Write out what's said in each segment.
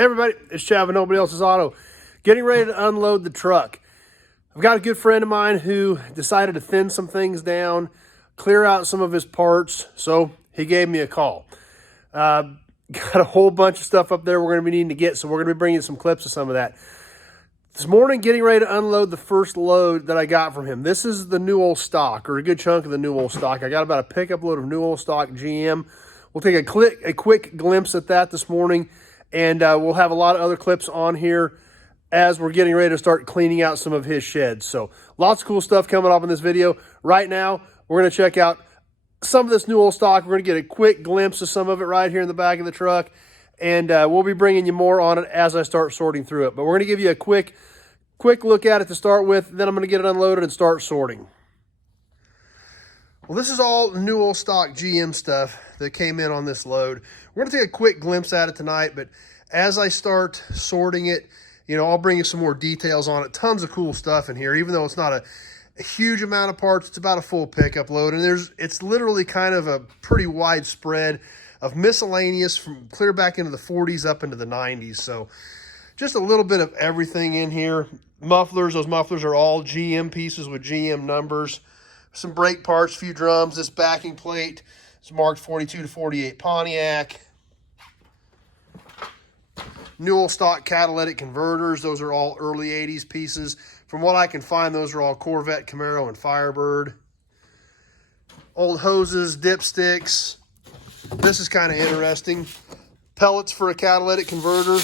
Hey everybody, it's Chav and Nobody Else's Auto. Getting ready to unload the truck. I've got a good friend of mine who decided to thin some things down, clear out some of his parts, so he gave me a call. Got a whole bunch of stuff up there we're going to be needing to get, so we're going to be bringing some clips of some of that. This morning, getting ready to unload the first load that I got from him. This is the new old stock, or a good chunk of the new old stock. I got about a pickup load of new old stock GM. We'll take a quick glimpse at that this morning, and we'll have a lot of other clips on here as we're getting ready to start cleaning out some of his sheds. So lots of cool stuff coming up in this video. Right now, we're going to check out some of this new old stock. We're going to get a quick glimpse of some of it right here in the back of the truck, and we'll be bringing you more on it as I start sorting through it. But we're going to give you a quick look at it to start with, then I'm going to get it unloaded and start sorting. Well, this is all new old stock GM stuff that came in on this load. We're going to take a quick glimpse at it tonight, but as I start sorting it, you know, I'll bring you some more details on it. Tons of cool stuff in here, even though it's not a huge amount of parts. It's about a full pickup load, and it's literally kind of a pretty wide spread of miscellaneous from clear back into the 40s up into the 90s. So just a little bit of everything in here. Mufflers, those mufflers are all GM pieces with GM numbers. Some brake parts, a few drums. This backing plate is marked 42 to 48 Pontiac. New old stock catalytic converters. Those are all early 80s pieces. From what I can find, those are all Corvette, Camaro, and Firebird. Old hoses, dipsticks. This is kind of interesting. Pellets for a catalytic converter,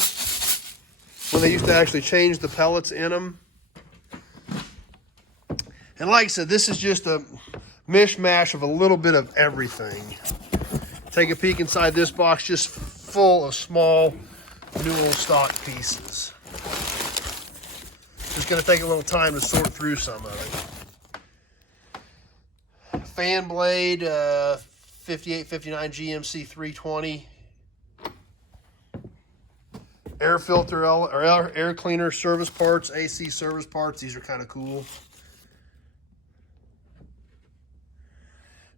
when they used to actually change the pellets in them. And like I said, this is just a mishmash of a little bit of everything. Take a peek inside this box, just full of small new old stock pieces. Just going to take a little time to sort through some of it. Fan blade, 5859 GMC 320. Air filter or air cleaner service parts, AC service parts. These are kind of cool.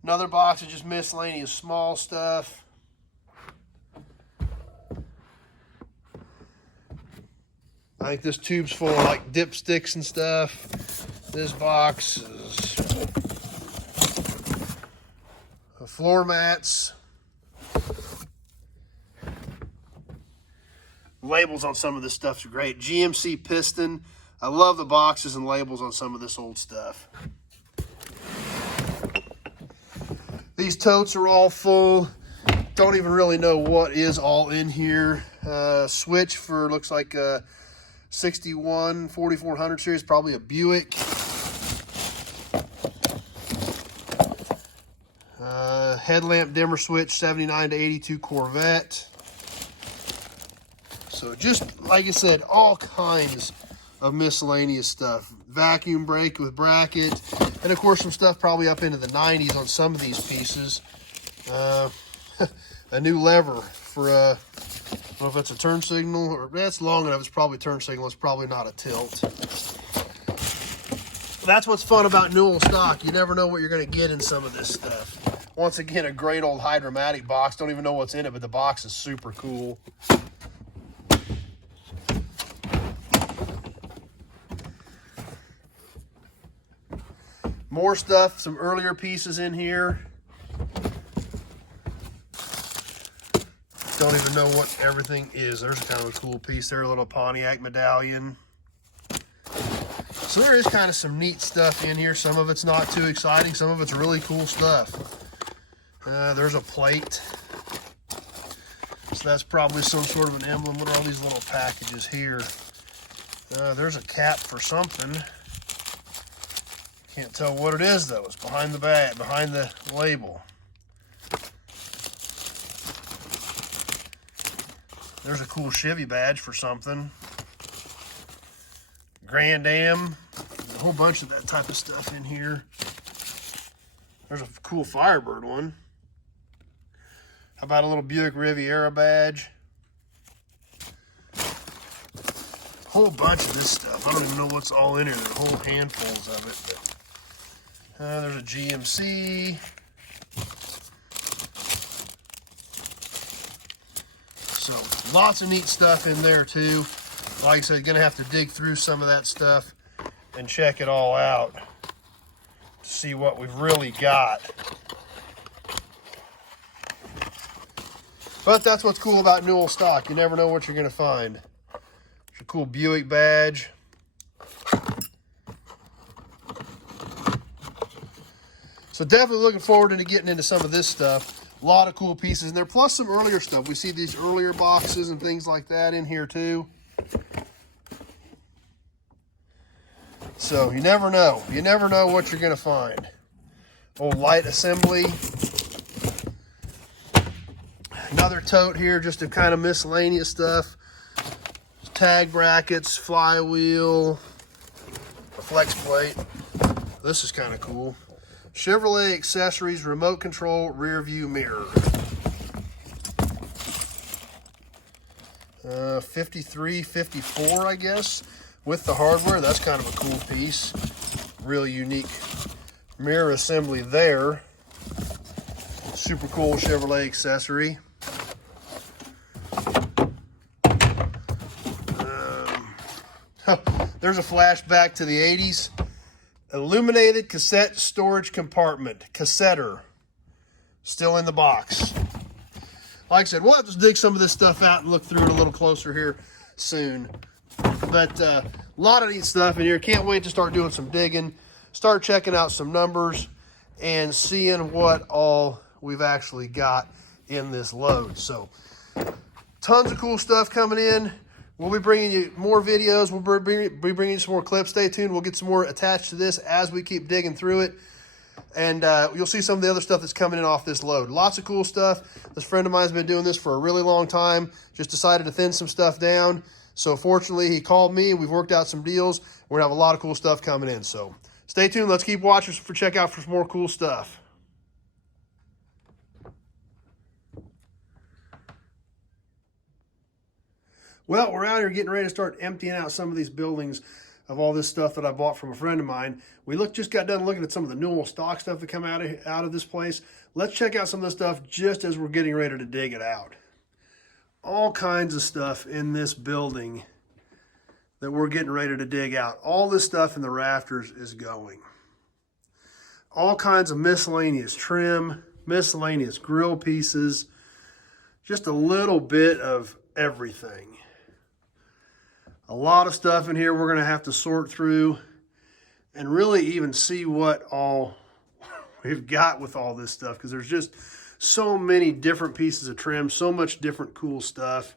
Another box of just miscellaneous small stuff. I think this tube's full of like dipsticks and stuff. This box is floor mats. Labels on some of this stuff's great. GMC piston. I love the boxes and labels on some of this old stuff. These totes are all full. Don't even really know what is all in here. Switch for, looks like a 61 4400 series, probably a Buick. Headlamp dimmer switch, 79 to 82 Corvette. So just, like I said, all kinds of miscellaneous stuff. Vacuum brake with bracket. And of course some stuff probably up into the 90s on some of these pieces. A new lever for, I don't know if that's a turn signal, or that's long enough, it's probably turn signal, it's probably not a tilt. That's what's fun about new old stock. You never know what you're going to get in some of this stuff. Once again, a great old Hydromatic box. Don't even know what's in it, but the box is super cool. More stuff, some earlier pieces in here. Don't even know what everything is. There's kind of a cool piece there, a little Pontiac medallion. So there is kind of some neat stuff in here. Some of it's not too exciting. Some of it's really cool stuff. There's a plate. So that's probably some sort of an emblem. What are all these little packages here? There's a cap for something. Can't tell what it is though. It's behind the bag, behind the label. There's a cool Chevy badge for something. Grand Am. There's a whole bunch of that type of stuff in here. There's a cool Firebird one. How about a little Buick Riviera badge? Whole bunch of this stuff. I don't even know what's all in here. There are whole handfuls of it. But, there's a GMC. So lots of neat stuff in there too. Like I said, gonna have to dig through some of that stuff and check it all out to see what we've really got. But that's what's cool about Newell stock. You never know what you're gonna find. There's a cool Buick badge. So definitely looking forward to getting into some of this stuff. A lot of cool pieces in there, plus some earlier stuff. We see these earlier boxes and things like that in here too. So you never know. You never know what you're going to find. Old light assembly. Another tote here, just a kind of miscellaneous stuff. Tag brackets, flywheel, a flex plate. This is kind of cool. Chevrolet accessories, remote control, rear view mirror. 53, 54, I guess, with the hardware. That's kind of a cool piece. Real unique mirror assembly there. Super cool Chevrolet accessory. There's a flashback to the 80s. Illuminated cassette storage compartment, cassetter, still in the box. Like I said, we'll have to dig some of this stuff out and look through it a little closer here soon. But a lot of neat stuff in here. Can't wait to start doing some digging, start checking out some numbers, and seeing what all we've actually got in this load. So, tons of cool stuff coming in. We'll be bringing you more videos. We'll be bringing you some more clips. Stay tuned. We'll get some more attached to this as we keep digging through it. And you'll see some of the other stuff that's coming in off this load. Lots of cool stuff. This friend of mine has been doing this for a really long time. Just decided to thin some stuff down. So fortunately, he called me and we've worked out some deals. We're going to have a lot of cool stuff coming in. So stay tuned. Let's keep watching for check out for some more cool stuff. Well, we're out here getting ready to start emptying out some of these buildings of all this stuff that I bought from a friend of mine. We just got done looking at some of the Newell stock stuff that come out of this place. Let's check out some of the stuff just as we're getting ready to dig it out. All kinds of stuff in this building that we're getting ready to dig out. All this stuff in the rafters is going. All kinds of miscellaneous trim, miscellaneous grill pieces, just a little bit of everything. A lot of stuff in here we're going to have to sort through and really even see what all we've got with all this stuff, because there's just so many different pieces of trim, so much different cool stuff.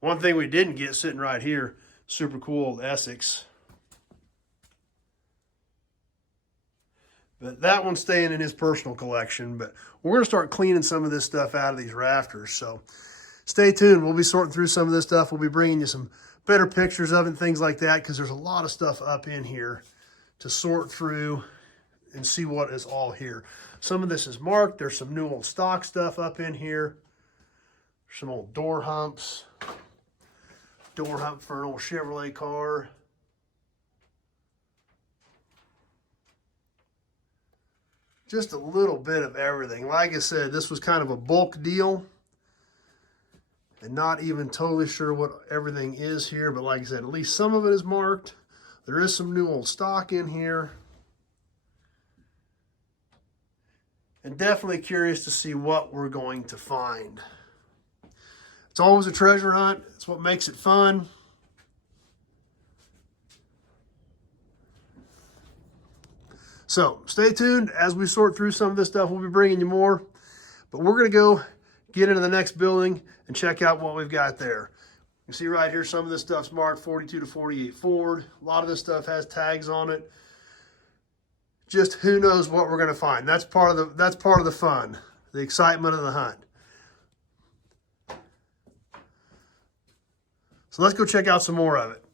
One thing we didn't get sitting right here, super cool old Essex. But that one's staying in his personal collection. But we're going to start cleaning some of this stuff out of these rafters. So stay tuned. We'll be sorting through some of this stuff. We'll be bringing you some better pictures of it and things like that, because there's a lot of stuff up in here to sort through and see what is all here. Some of this is marked. There's some new old stock stuff up in here. Some old door humps. Door hump for an old Chevrolet car. Just a little bit of everything. Like I said, this was kind of a bulk deal. And not even totally sure what everything is here, but like I said, at least some of it is marked. There is some new old stock in here. And definitely curious to see what we're going to find. It's always a treasure hunt. It's what makes it fun. So stay tuned as we sort through some of this stuff. We'll be bringing you more, but we're going to go get into the next building and check out what we've got there. You see right here, some of this stuff's marked 42 to 48 Ford. A lot of this stuff has tags on it. Just who knows what we're going to find. That's part of the fun, the excitement of the hunt. So let's go check out some more of it.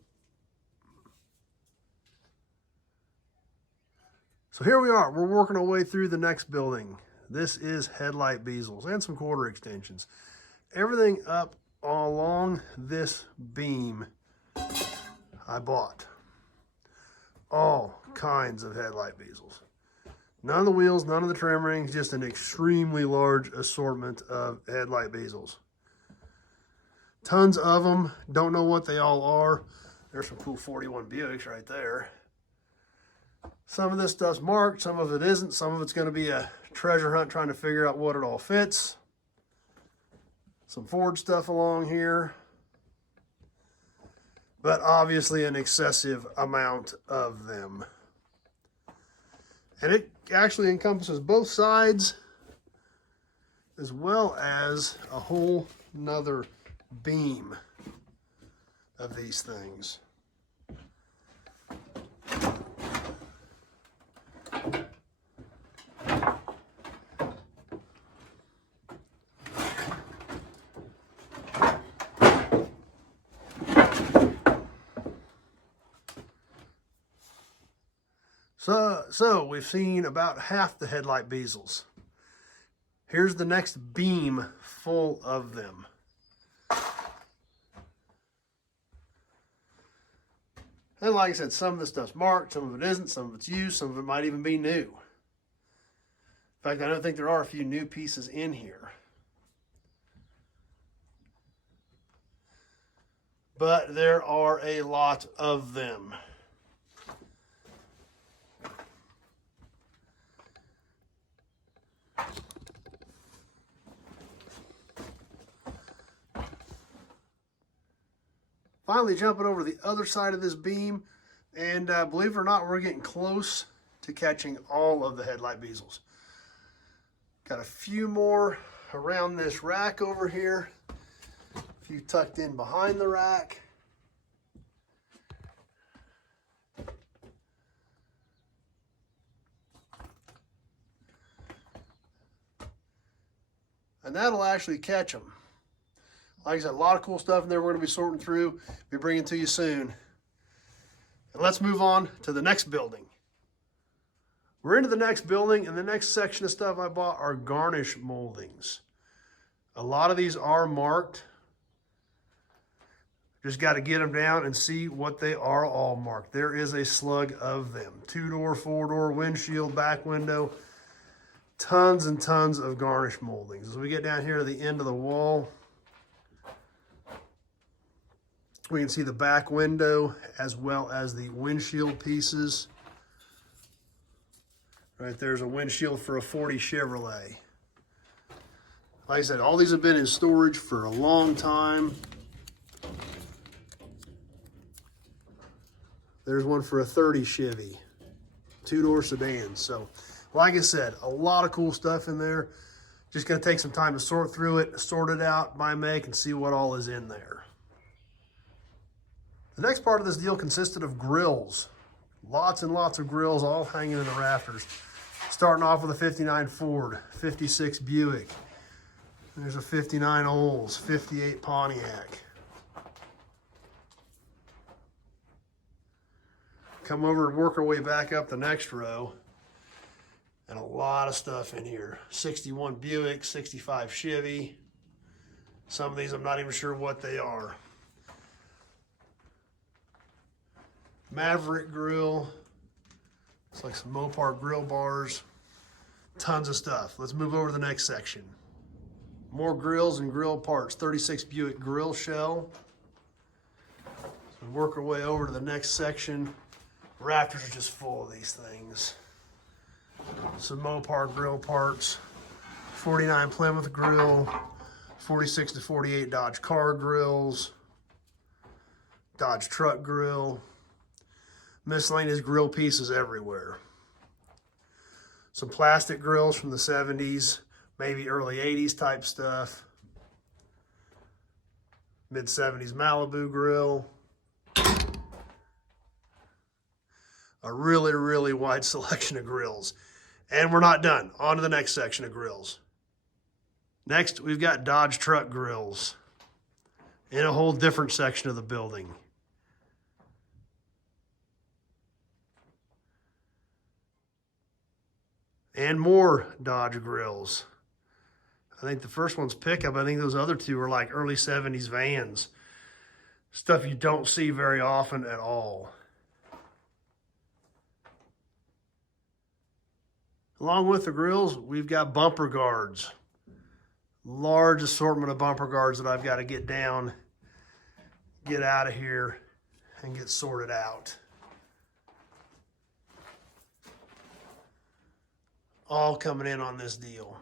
So here we are. We're working our way through the next building. This is Headlight Bezels and some quarter extensions. Everything up along this beam I bought. All kinds of headlight bezels. None of the wheels, none of the trim rings, just an extremely large assortment of headlight bezels. Tons of them. Don't know what they all are. There's some cool 41 Buicks right there. Some of this stuff's marked, some of it isn't. Some of it's going to be a treasure hunt trying to figure out what it all fits. Some Ford stuff along here. But obviously an excessive amount of them. And it actually encompasses both sides as well as a whole nother beam of these things. So we've seen about half the headlight bezels. Here's the next beam full of them. And like I said, some of this stuff's marked, some of it isn't, some of it's used, some of it might even be new. In fact, I don't think there are a few new pieces in here. But there are a lot of them. Finally jumping over the other side of this beam, and believe it or not, we're getting close to catching all of the headlight bezels. Got a few more around this rack over here, a few tucked in behind the rack. And that'll actually catch them. Like I said, a lot of cool stuff in there we're going to be sorting through, be bringing to you soon. And let's move on to the next building. We're into the next building, and the next section of stuff I bought are garnish moldings. A lot of these are marked. Just got to get them down and see what they are all marked. There is a slug of them. 2-door, 4-door, windshield, back window. Tons and tons of garnish moldings. As we get down here to the end of the wall, we can see the back window as well as the windshield pieces. Right there's a windshield for a 40 Chevrolet. Like I said, all these have been in storage for a long time. There's one for a 30 Chevy, 2-door sedan. So, like I said, a lot of cool stuff in there. Just gonna take some time to sort through it, sort it out by make, and see what all is in there. The next part of this deal consisted of grills. Lots and lots of grills all hanging in the rafters. Starting off with a 59 Ford, 56 Buick. There's a 59 Olds, 58 Pontiac. Come over and work our way back up the next row. And a lot of stuff in here. 61 Buick, 65 Chevy. Some of these I'm not even sure what they are. Maverick grill. It's like some Mopar grill bars. Tons of stuff. Let's move over to the next section. More grills and grill parts. 36 Buick grill shell. So we work our way over to the next section. Rafters are just full of these things. Some Mopar grill parts. 49 Plymouth grill. 46 to 48 Dodge car grills. Dodge truck grill. Miscellaneous grill pieces everywhere. Some plastic grills from the 70s, maybe early 80s type stuff. Mid-70s Malibu grill. A really, really wide selection of grills. And we're not done. On to the next section of grills. Next, we've got Dodge truck grills in a whole different section of the building. And more Dodge grills. I think the first one's pickup. I think those other two are like early 70s vans. Stuff you don't see very often at all. Along with the grills, we've got bumper guards. Large assortment of bumper guards that I've got to get down get out of here and get sorted out. All coming in on this deal.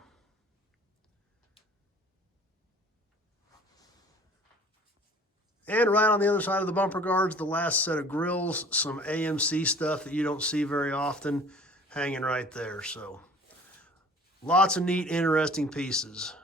And right on the other side of the bumper guards, the last set of grills, some AMC stuff that you don't see very often hanging right there. So lots of neat, interesting pieces.